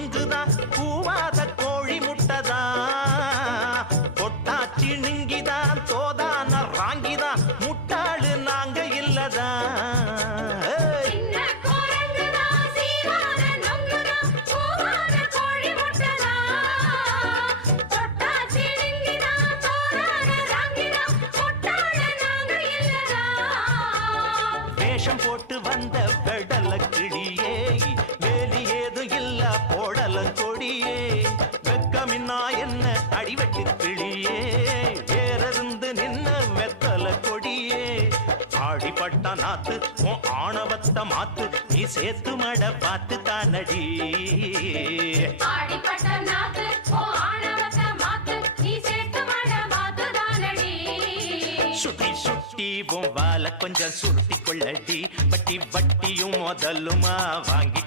நொங்குதான் கூவாத கோழி முட்டைதான் கொட்டாச்சி நிங்கிதான் தோதான ராங்கிதான் முட்டாளு நாங்க இல்லதான் வேஷம் போட்டு வந்த வெடல கிளியே வேலி ஏதும் இல்ல போடல கொடியே வெக்கமின்னா என்ன அடிவெட்டு கிளியே வேறிருந்து நின்ன வெத்தல கொடியே ஆடிப்பட்ட நாத்து உன் ஆணவத்த மாத்து நீ சேத்து மட பார்த்து தானடி சுட்டி சுட்டி உன் வால கொஞ்சம் சுருட்டி கொள்ளடி வட்டி வட்டியும் முதலுமா வாங்கி